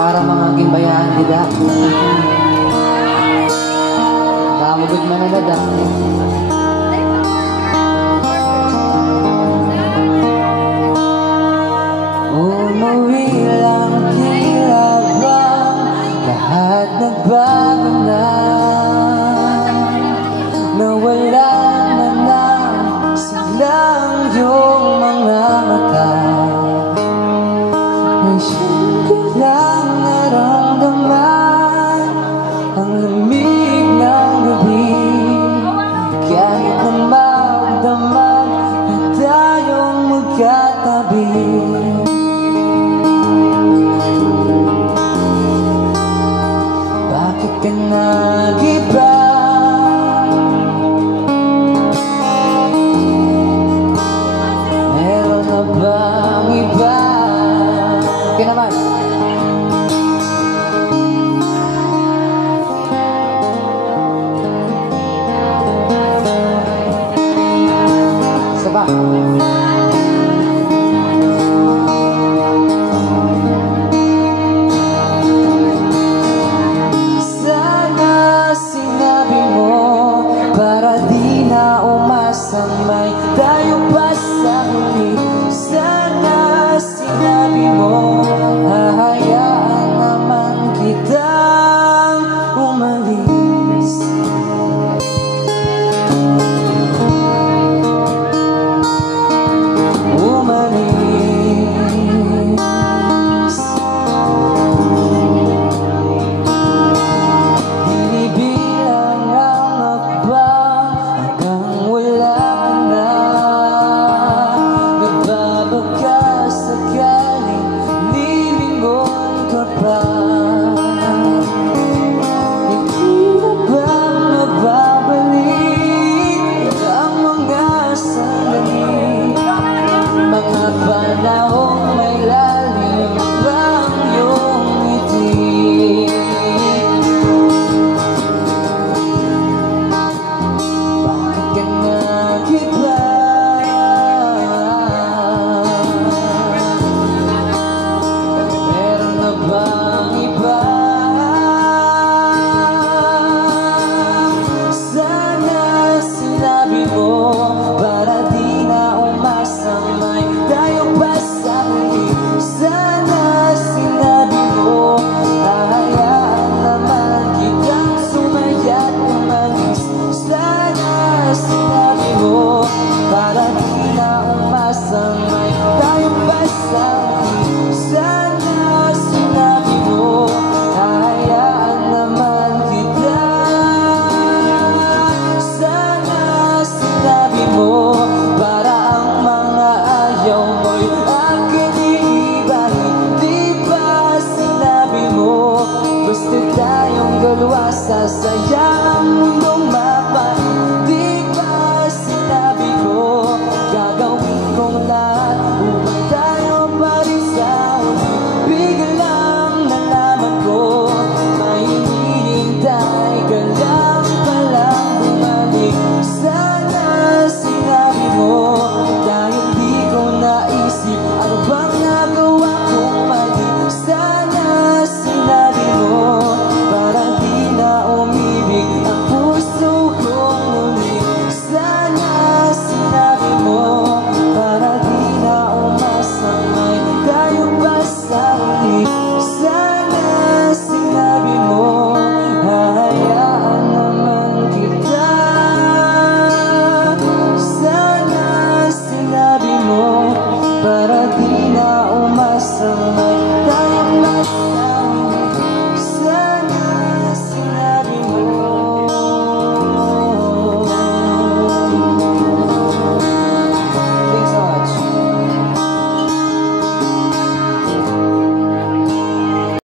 para mga gimbayan tidak. Kamugod man na da. Umuwi lang tila ba, lahat nagbago na. Nawala na ng siglang iyong mga mata. Ngayon ko lang naramdaman ang lamig ng gabi. Kahit na magdamag na tayong magkatabi. Bakit ka nag-iba? Meron na bang iba? Okay naman. Saba. Sana sinabi mo para di na umasang may tayo pa sa huli. Sana sinabi mo hahayaan naman kitang umalis. Binibilang ang hakbang hanggang wala ka na. Nagbabagkas sakaling lilingon ka pa. Hindi na ba mababalik ang mga sandali, mga panahong may lalim bang iyong ngiti? Bakit ka nag-iba? Meron na bang iba? Sana sinabi mo para di na umasang may tayo pa sa huli. Sana sinabi mo hahayaan naman kitang sumaya't umalis. Sana sinabi mo para di na umasang may tayo pa sa huli. Sana sinabi mo hahayaan naman kita. Sana sinabi mo para ang mga ayaw mo'y akin iibahin. Di ba sinabi mo gusto tayong dalawa sasaya?